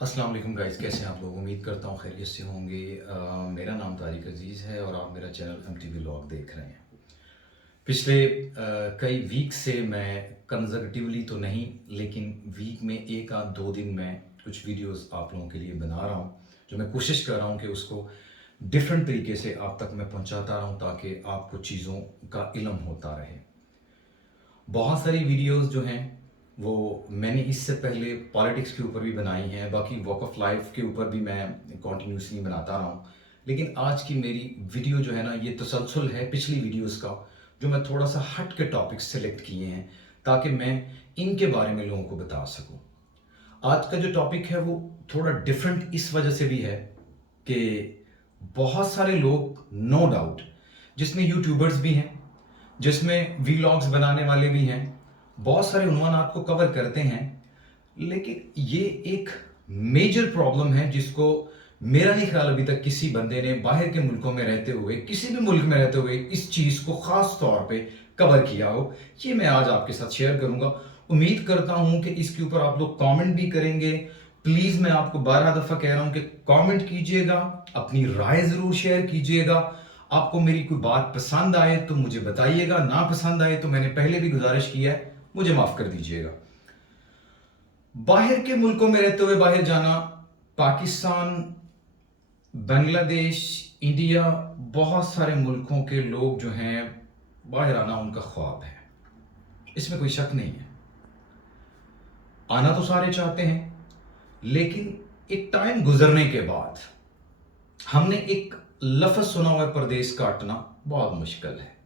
अस्सलाम वालेकुम गाइस, कैसे हैं आप लोग। उम्मीद करता हूँ खैरियत से होंगे। मेरा नाम तारिक अजीज़ है और आप मेरा चैनल MTV व्लॉग देख रहे हैं। पिछले कई वीक से मैं कंजर्वेटिवली तो नहीं, लेकिन वीक में एक आध दो दिन मैं कुछ वीडियोस आप लोगों के लिए बना रहा हूँ, जो मैं कोशिश कर रहा हूँ कि उसको डिफरेंट तरीके से आप तक मैं पहुँचाता रहूँ ताकि आपको चीज़ों का इल्म होता रहे। बहुत सारी वीडियोस जो हैं वो मैंने इससे पहले पॉलिटिक्स के ऊपर भी बनाई हैं, बाकी वॉक ऑफ लाइफ के ऊपर भी मैं कॉन्टीन्यूसली बनाता रहा हूँ। लेकिन आज की मेरी वीडियो जो है ना, ये तसलसल है पिछली वीडियोस का, जो मैं थोड़ा सा हट के टॉपिक्स सेलेक्ट किए हैं ताकि मैं इनके बारे में लोगों को बता सकूं। आज का जो टॉपिक है वो थोड़ा डिफरेंट इस वजह से भी है कि बहुत सारे लोग, नो डाउट, जिसमें यूट्यूबर्स भी हैं, जिसमें वीलॉग्स बनाने वाले भी हैं, बहुत सारे उन्वानात को कवर करते हैं, लेकिन ये एक मेजर प्रॉब्लम है जिसको मेरा नहीं ख्याल अभी तक किसी बंदे ने बाहर के मुल्कों में रहते हुए, किसी भी मुल्क में रहते हुए इस चीज़ को ख़ास तौर पे कवर किया हो। ये मैं आज आपके साथ शेयर करूंगा। उम्मीद करता हूं कि इसके ऊपर आप लोग कमेंट भी करेंगे। प्लीज़ मैं आपको 12 दफ़ा कह रहा हूं कि कमेंट कीजिएगा, अपनी राय ज़रूर शेयर कीजिएगा। आपको मेरी कोई बात पसंद आए तो मुझे बताइएगा, ना पसंद आए तो मैंने पहले भी गुजारिश किया है, मुझे माफ़ कर दीजिएगा। बाहर के मुल्कों में रहते हुए बाहर जाना, पाकिस्तान, बांग्लादेश, इंडिया, बहुत सारे मुल्कों के लोग जो हैं बाहर आना उनका ख्वाब है, इसमें कोई शक नहीं है। आना तो सारे चाहते हैं, लेकिन एक टाइम गुजरने के बाद हमने एक लफ्ज़ सुना हुआ है, परदेश काटना बहुत मुश्किल है।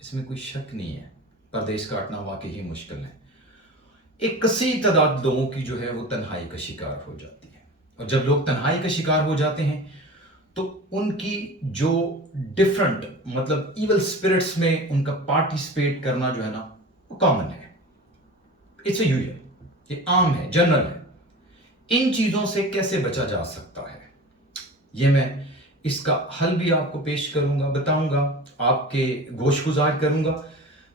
इसमें कोई शक नहीं है, परदेश काटना वाकई मुश्किल है। एक कसी तादाद लोगों की जो है वो तन्हाई का शिकार हो जाती है, और जब लोग तन्हाई का शिकार हो जाते हैं तो उनकी जो डिफरेंट, मतलब इवल स्पिरिट्स में उनका पार्टिसिपेट करना जो है ना, वो कॉमन है। इट्स यूजुअल, ये आम है, जनरल है। इन चीज़ों से कैसे बचा जा सकता है, ये मैं इसका हल भी आपको पेश करूंगा, बताऊंगा, आपके गोशगुजार करूंगा।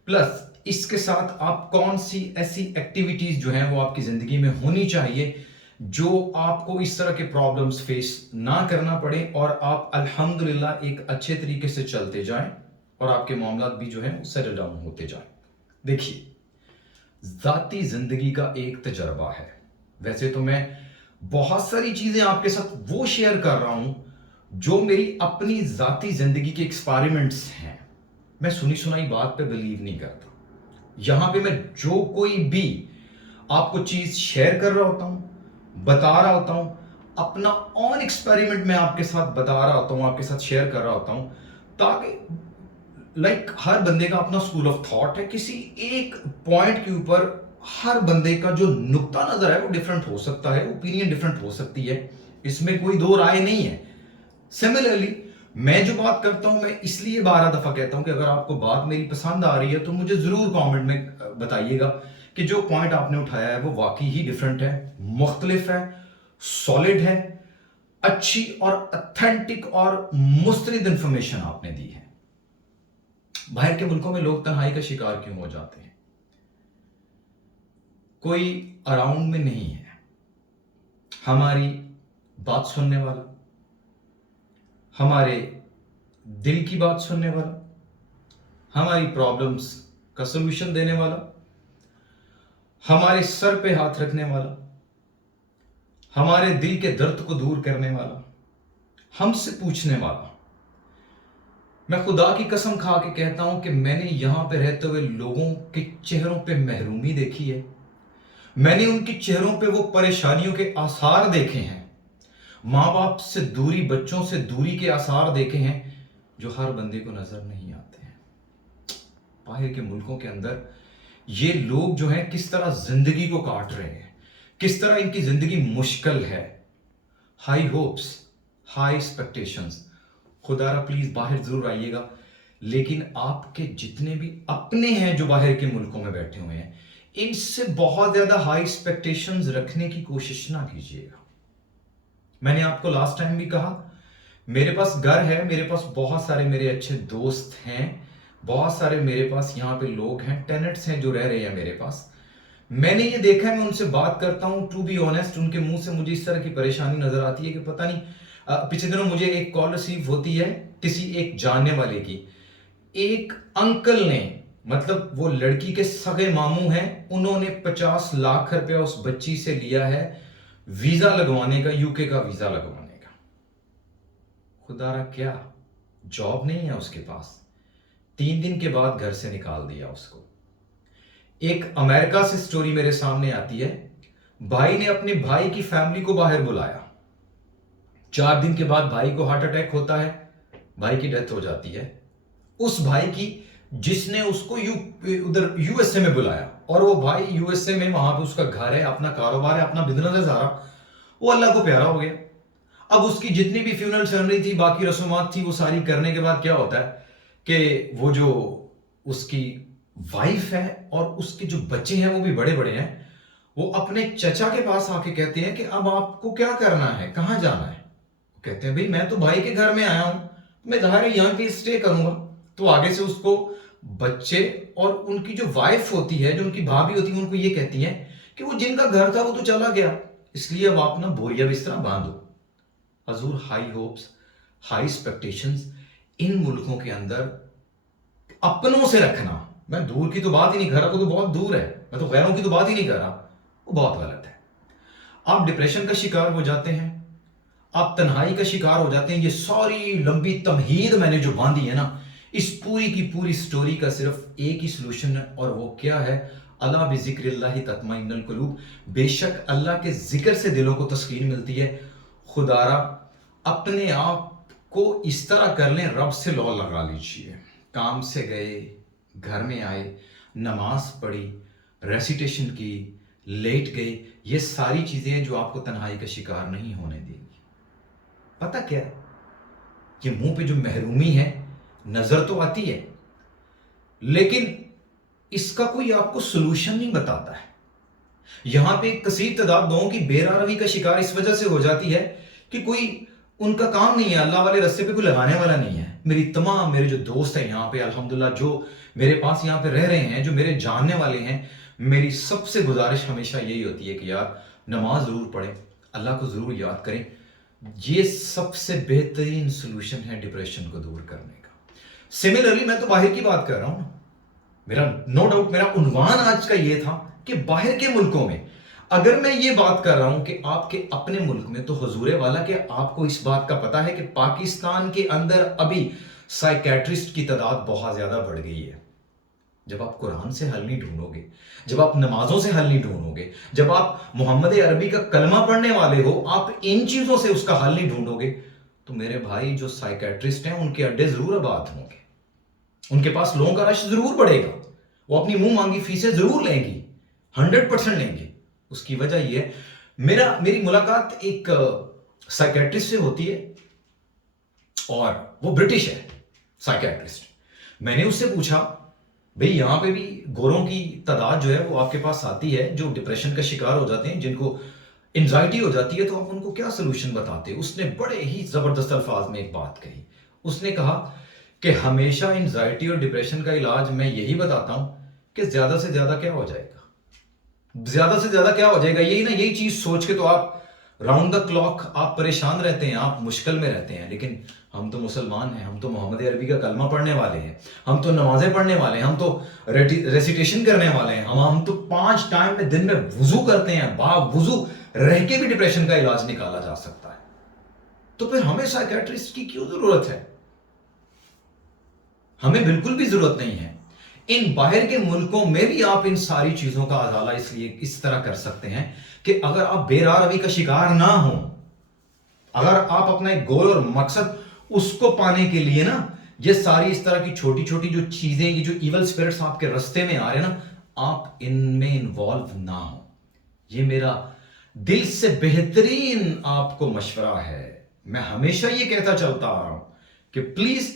प्लस इसके साथ आप कौन सी ऐसी एक्टिविटीज जो हैं वो आपकी ज़िंदगी में होनी चाहिए जो आपको इस तरह के प्रॉब्लम्स फेस ना करना पड़े और आप अल्हम्दुलिल्लाह एक अच्छे तरीके से चलते जाएं और आपके मामला भी जो है सेटल डाउन होते जाएं। देखिए, ज़ाती ज़िंदगी का एक तजर्बा है। वैसे तो मैं बहुत सारी चीज़ें आपके साथ वो शेयर कर रहा हूं जो मेरी अपनी ज़ाती ज़िंदगी के एक्सपेरिमेंट्स हैं। मैं सुनी सुनाई बात पे बिलीव नहीं करता। यहां पे मैं जो कोई भी आपको चीज़ शेयर कर रहा होता हूं, बता रहा होता हूं, अपना ऑन एक्सपेरिमेंट में आपके साथ बता रहा होता हूं, आपके साथ शेयर कर रहा होता हूं, ताकि हर बंदे का अपना स्कूल ऑफ थॉट है। किसी एक पॉइंट के ऊपर हर बंदे का जो नुक्ता नजर है वो डिफरेंट हो सकता है, ओपिनियन डिफरेंट हो सकती है, इसमें कोई दो राय नहीं है। सिमिलरली मैं जो बात करता हूं, मैं इसलिए 12 दफा कहता हूं कि अगर आपको बात मेरी पसंद आ रही है तो मुझे जरूर कमेंट में बताइएगा कि जो पॉइंट आपने उठाया है वो वाकई ही डिफरेंट है, मुख्तलिफ है, सॉलिड है, अच्छी और ऑथेंटिक और मुस्तनिद इंफॉर्मेशन आपने दी है। बाहर के मुल्कों में लोग तन्हाई का शिकार क्यों हो जाते हैं? कोई अराउंड में नहीं है, हमारी बात सुनने वाला, हमारे दिल की बात सुनने वाला, हमारी प्रॉब्लम्स का सलूशन देने वाला, हमारे सर पे हाथ रखने वाला, हमारे दिल के दर्द को दूर करने वाला, हमसे पूछने वाला। मैं खुदा की कसम खा के कहता हूं कि मैंने यहां पे रहते हुए लोगों के चेहरों पे महरूमी देखी है। मैंने उनके चेहरों पे वो परेशानियों के आसार देखे हैं, माँ बाप से दूरी, बच्चों से दूरी के आसार देखे हैं, जो हर बंदे को नजर नहीं आते हैं। बाहर के मुल्कों के अंदर ये लोग जो हैं किस तरह जिंदगी को काट रहे हैं, किस तरह इनकी जिंदगी मुश्किल है। High hopes, high expectations. खुदारा प्लीज बाहर जरूर आइएगा, लेकिन आपके जितने भी अपने हैं जो बाहर के मुल्कों में बैठे हुए हैं, इनसे बहुत ज्यादा हाई एक्सपेक्टेशंस रखने की कोशिश ना कीजिएगा। मैंने आपको लास्ट टाइम भी कहा, मेरे पास घर है, मेरे पास बहुत सारे मेरे अच्छे दोस्त हैं, बहुत सारे मेरे पास यहाँ पे लोग हैं, टेनेंट्स हैं जो रह रहे हैं मेरे पास। میں نے یہ دیکھا ہے, میں ان سے بات کرتا ہوں, ٹو بی آنےسٹ ان کے منہ سے مجھے اس طرح کی پریشانی نظر آتی ہے کہ پتہ نہیں. پچھلے دنوں مجھے ایک کال ریسیو ہوتی ہے کسی ایک جاننے والے کی, ایک انکل نے, مطلب وہ لڑکی کے سگے ماموں ہیں, انہوں نے 50 لاکھ روپیہ اس بچی سے لیا ہے ویزا لگوانے کا, یو کے کا ویزا لگوانے کا. خدا را کیا جاب نہیں ہے اس کے پاس, 3 دن کے بعد گھر سے نکال دیا اس کو. ایک امریکہ سے سٹوری میرے سامنے آتی ہے, بھائی نے اپنے بھائی کی فیملی کو باہر بلایا, 4 دن کے بعد بھائی کو ہارٹ اٹیک ہوتا ہے, بھائی کی ڈیتھ ہو جاتی ہے. اس بھائی کی جس نے اس کو ادھر یو ایس اے میں بلایا, اور وہ بھائی یو ایس اے میں, وہاں پہ اس کا گھر ہے, اپنا کاروبار ہے, اپنا بزنس ہے سارا, وہ اللہ کو پیارا ہو گیا. اب اس کی جتنی بھی فیونرل سرمنی تھی, باقی رسومات تھی, وہ ساری کرنے کے بعد کیا ہوتا ہے کہ وہ جو اس کی وائف ہے اور اس کے جو بچے ہیں وہ بھی بڑے بڑے ہیں, وہ اپنے چچا کے پاس آ کے کہتے ہیں کہ اب آپ کو کیا کرنا ہے, کہاں جانا ہے. کہتے ہیں بھئی میں تو بھائی کے گھر میں آیا ہوں, میں ظاہر ہے یہاں پہ اسٹے کروں گا. تو آگے سے اس کو بچے اور ان کی جو وائف ہوتی ہے, جو ان کی بھابھی ہوتی ہے, ان کو یہ کہتی ہیں کہ وہ جن کا گھر تھا وہ تو چلا گیا, اس لیے اب آپ نا بوریا بستر باندھو. حضور, ہائی ہوپس, ہائی ایکسپیکٹیشنز ان ملکوں کے اندر اپنوں سے رکھنا, میں دور کی تو بات ہی نہیں کر رہا, وہ تو بہت دور ہے, میں تو غیروں کی تو بات ہی نہیں کر رہا, وہ بہت غلط ہے. آپ ڈپریشن کا شکار ہو جاتے ہیں, آپ تنہائی کا شکار ہو جاتے ہیں. یہ ساری لمبی تمہید میں نے جو باندھی ہے نا, اس پوری کی پوری سٹوری کا صرف ایک ہی سلوشن ہے, اور وہ کیا ہے, اللہ بذکر اللہ تطمئن القلوب. بے شک اللہ کے ذکر سے دلوں کو تسکین ملتی ہے. خدارا اپنے آپ کو اس طرح کر لیں, رب سے لو لگا لیجئے. کام سے گئے, گھر میں آئے, نماز پڑھی, ریسیٹیشن کی, لیٹ گئے, یہ ساری چیزیں ہیں جو آپ کو تنہائی کا شکار نہیں ہونے دیں گی. پتہ کیا, یہ منہ پہ جو محرومی ہے نظر تو آتی ہے, لیکن اس کا کوئی آپ کو سلوشن نہیں بتاتا ہے. یہاں پہ ایک کثیر تعداد لوگوں کی بے راروی کا شکار اس وجہ سے ہو جاتی ہے کہ کوئی ان کا کام نہیں ہے, اللہ والے رستے پہ کوئی لگانے والا نہیں ہے. میرے جو دوست ہیں یہاں پہ الحمدللہ, جو میرے پاس یہاں پہ رہ رہے ہیں, جو میرے جاننے والے ہیں, میری سب سے گزارش ہمیشہ یہی ہوتی ہے کہ یار نماز ضرور پڑھیں, اللہ کو ضرور یاد کریں. یہ سب سے بہترین سلوشن ہے ڈپریشن کو دور کرنے کا. سملرلی میں تو باہر کی بات کر رہا ہوں نا, میرا نو ڈاؤٹ میرا عنوان آج کا یہ تھا کہ باہر کے ملکوں میں اگر میں یہ بات کر رہا ہوں کہ آپ کے اپنے ملک میں, تو حضور والا کہ آپ کو اس بات کا پتا ہے کہ پاکستان کے اندر ابھی سائیکیٹرسٹ کی تعداد بہت زیادہ بڑھ گئی ہے. جب آپ قرآن سے حل نہیں ڈھونڈو گے, جب آپ نمازوں سے حل نہیں ڈھونڈو گے, جب آپ محمد عربی کا کلمہ پڑھنے والے ہو, آپ ان چیزوں سے اس کا حل نہیں ڈھونڈو گے, تو میرے بھائی جو سائیکیٹرسٹ ہیں ان کے اڈے ضرور آباد ہوں گے, ان کے پاس لوگوں کا رش ضرور بڑھے گا, وہ اپنی منہ مانگی فیسیں ضرور لیں گی, 100% لیں گے. اس کی وجہ یہ ہے, میری ملاقات ایک سائیکیٹرسٹ سے ہوتی ہے, اور وہ برٹش ہے سائیکیٹرسٹ. میں نے اس سے پوچھا بھئی یہاں پہ بھی گوروں کی تعداد جو ہے وہ آپ کے پاس آتی ہے جو ڈپریشن کا شکار ہو جاتے ہیں, جن کو انزائٹی ہو جاتی ہے, تو آپ ان کو کیا سلوشن بتاتے؟ اس نے بڑے ہی زبردست الفاظ میں ایک بات کہی. اس نے کہا کہ ہمیشہ انزائٹی اور ڈپریشن کا علاج میں یہی بتاتا ہوں کہ زیادہ سے زیادہ کیا ہو جائے گا, زیادہ سے زیادہ کیا ہو جائے گا, یہی چیز سوچ کے تو آپ راؤنڈ دا کلاک آپ پریشان رہتے ہیں, آپ مشکل میں رہتے ہیں. لیکن ہم تو مسلمان ہیں, ہم تو محمد عربی کا کلمہ پڑھنے والے ہیں, ہم تو نمازیں پڑھنے والے ہیں, ہم تو ریسیٹیشن کرنے والے ہیں, ہم تو 5 ٹائم میں دن میں وضو کرتے ہیں, با وضو رہ کے بھی ڈپریشن کا علاج نکالا جا سکتا ہے. تو پھر ہمیں سائیکیٹرسٹ کی کیوں ضرورت ہے؟ ہمیں بالکل بھی ضرورت نہیں ہے. ان باہر کے ملکوں میں بھی آپ ان ساری چیزوں کا ازالہ اس لیے اس طرح کر سکتے ہیں کہ اگر آپ بے راروی کا شکار نہ ہوں, اگر آپ اپنا ایک گول اور مقصد اس کو پانے کے لیے نا, یہ ساری اس طرح کی چھوٹی چھوٹی جو چیزیں, یہ جو ایول سپرٹس آپ کے رستے میں آ رہے ہیں نا, آپ ان میں انوالو نہ ہوں. یہ میرا دل سے بہترین آپ کو مشورہ ہے. میں ہمیشہ یہ کہتا چلتا آ رہا ہوں کہ پلیز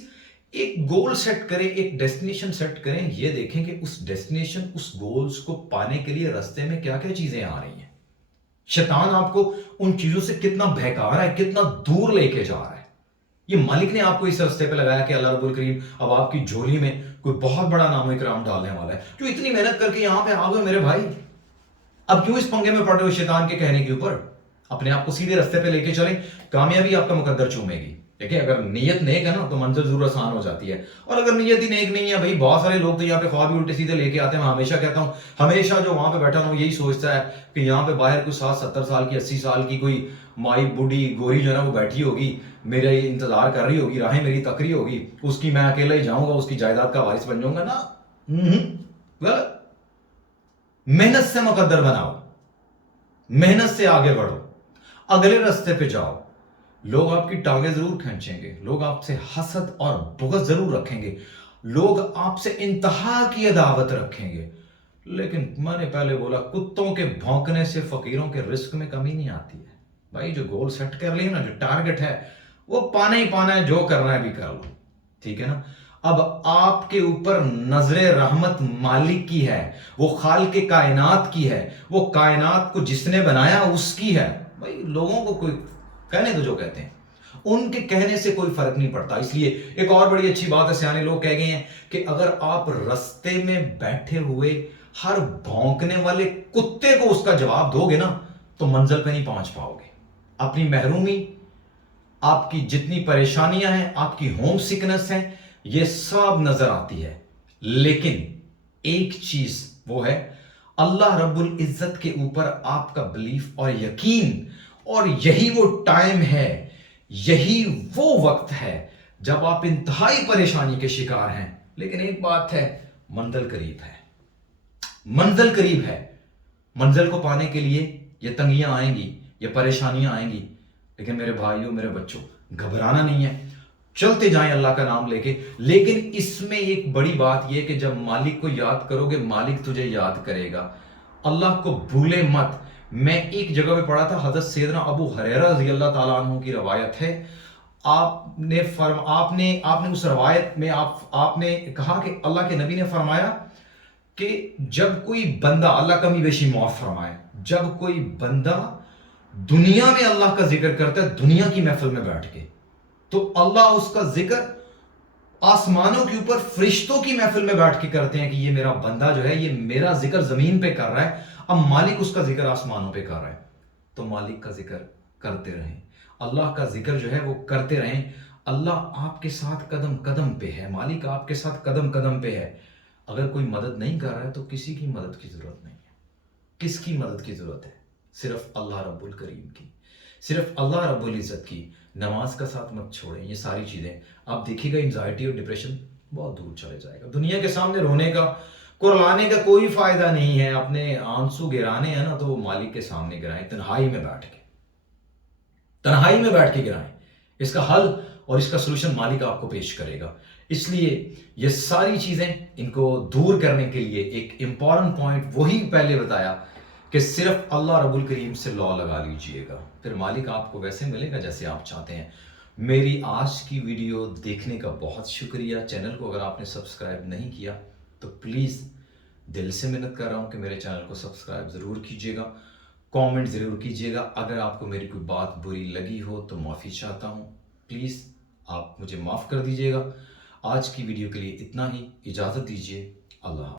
ایک گول سیٹ کریں, ایک ڈیسٹینیشن سیٹ کریں, یہ دیکھیں کہ اس ڈیسٹینیشن, اس گولز کو پانے کے لیے رستے میں کیا کیا چیزیں آ رہی ہیں. شیطان آپ کو ان چیزوں سے کتنا بہکا رہا ہے, کتنا دور لے کے جا رہا ہے. یہ مالک نے آپ کو اس رستے پہ لگایا کہ اللہ رب الکریم اب آپ کی جھولی میں کوئی بہت بڑا نام و اکرام ڈالنے والا ہے. جو اتنی محنت کر کے یہاں پہ آ گئے میرے بھائی, अब क्यों इस पंगे में पड़े हो शैतान के कहने के ऊपर? अपने आप को सीधे रास्ते पे लेके चले, कामयाबी आपका मुकद्दर चूमेगी। देखिए, अगर नीयत नेक है ना तो मंजिल जरूर आसान हो जाती है, और अगर नीयत ही नेक नहीं है भाई, बहुत सारे लोग तो यहाँ पे ख्वाब भी उल्टे सीधे लेके आते हैं। मैं हमेशा कहता हूँ, हमेशा जो वहां पे बैठा ना यही सोचता है कि यहाँ पे बाहर कोई 60-70 साल की 80 साल की कोई माई बूढ़ी गोरी जो है ना वो बैठी होगी, मेरा ये इंतजार कर रही होगी, राहें मेरी तक रही होगी, उसकी मैं अकेला ही जाऊंगा, उसकी जायदाद का वारिस बन जाऊंगा ना। गलत। मेहनत से मुकद्दर बनाओ, मेहनत से आगे बढ़ो, अगले रास्ते पे जाओ। लोग आपकी टांगें जरूर खींचेंगे, लोग आपसे हसद और बुग़्ज़ जरूर रखेंगे, लोग आपसे इंतहा की अदावत रखेंगे, लेकिन मैंने पहले बोला, कुत्तों के भौंकने से फकीरों के रिस्क में कमी नहीं आती है भाई। जो गोल सेट कर लिए ना, जो टारगेट है वो पाना ही पाना है, जो करना है भी कर लो, ठीक है ना। अब आपके ऊपर नजरे रहमत मालिक की है, वो खालिक कायनात की है, वो कायनात को जिसने बनाया उसकी है भाई। लोगों को कोई कहने दो जो कहते हैं, उनके कहने से कोई फर्क नहीं पड़ता। इसलिए एक और बड़ी अच्छी बात है, सियाने लोग कह गए हैं कि अगर आप रास्ते में बैठे हुए हर भौंकने वाले कुत्ते को उसका जवाब दोगे ना तो मंजिल पे नहीं पहुंच पाओगे। अपनी महरूमी, आपकी जितनी परेशानियां हैं, आपकी होम सिकनेस है, ये सब नजर आती है, लेकिन एक चीज वो है, अल्लाह रब्बुल इज्जत के ऊपर आपका बिलीफ और यकीन। और यही वो टाइम है, यही वो वक्त है जब आप इंतहाई परेशानी के शिकार हैं, लेकिन एक बात है, मंजिल करीब है, मंजिल करीब है। मंजिल को पाने के लिए ये तंगियां आएंगी, ये परेशानियां आएंगी, लेकिन मेरे भाइयों, मेरे बच्चों, घबराना नहीं है, चलते जाएं अल्लाह का नाम लेके। लेकिन इसमें एक बड़ी बात यह कि जब मालिक को याद करोगे, मालिक तुझे याद करेगा। अल्लाह को भूले मत। मैं एक जगह पे पढ़ा था, हजरत सैयदना अबू हुरैरा रज़ी अल्लाह ताला अन्हु की रवायत है। आपने उस रवायत में आपने कहा कि अल्लाह के नबी ने फरमाया कि जब कोई बंदा, अल्लाह कमी बेशी माफ फरमाए, जब कोई बंदा दुनिया में अल्लाह का जिक्र करता है, दुनिया की महफिल में बैठ के, तो अल्लाह उसका जिक्र आसमानों के ऊपर फरिश्तों की महफिल में बैठ के करते हैं कि ये मेरा बंदा जो है, ये मेरा जिक्र जमीन पे कर रहा है, अब मालिक उसका जिक्र आसमानों पे कर रहा है। तो मालिक का जिक्र करते रहें, अल्लाह का जिक्र जो है वो करते रहें। अल्लाह आपके साथ कदम कदम पे है, मालिक आपके साथ कदम कदम पे है। अगर कोई मदद नहीं कर रहा है तो किसी की मदद की जरूरत नहीं है। किसकी मदद की जरूरत है? सिर्फ अल्लाह रब्बुल करीम की, सिर्फ अल्लाह रब्बुल इज़्ज़त की। नमाज का साथ मत छोड़ें। ये सारी चीज़ें आप देखिएगा, एंजाइटी और डिप्रेशन बहुत दूर चले जाएगा। दुनिया के सामने रोने का, कुरलाने का कोई फायदा नहीं है। अपने आंसू गिराने हैं ना तो वो मालिक के सामने गिराएं, तन्हाई में बैठ के, तन्हाई में बैठ के गिराएं। इसका हल और इसका सोल्यूशन मालिक आपको पेश करेगा। इसलिए ये सारी चीजें, इनको दूर करने के लिए एक इंपॉर्टेंट पॉइंट वही पहले बताया कि सिर्फ अल्लाह रब्बुल करीम से लॉ लगा लीजिएगा, फिर मालिक आपको वैसे मिलेगा जैसे आप चाहते हैं। मेरी आज की वीडियो देखने का बहुत शुक्रिया। चैनल को अगर आपने सब्सक्राइब नहीं किया तो प्लीज़ दिल से मिन्नत कर रहा हूँ कि मेरे चैनल को सब्सक्राइब ज़रूर कीजिएगा, कमेंट ज़रूर कीजिएगा। अगर आपको मेरी कोई बात बुरी लगी हो तो माफ़ी चाहता हूँ, प्लीज़ आप मुझे माफ़ कर दीजिएगा। आज की वीडियो के लिए इतना ही, इजाज़त दीजिए। अल्लाह।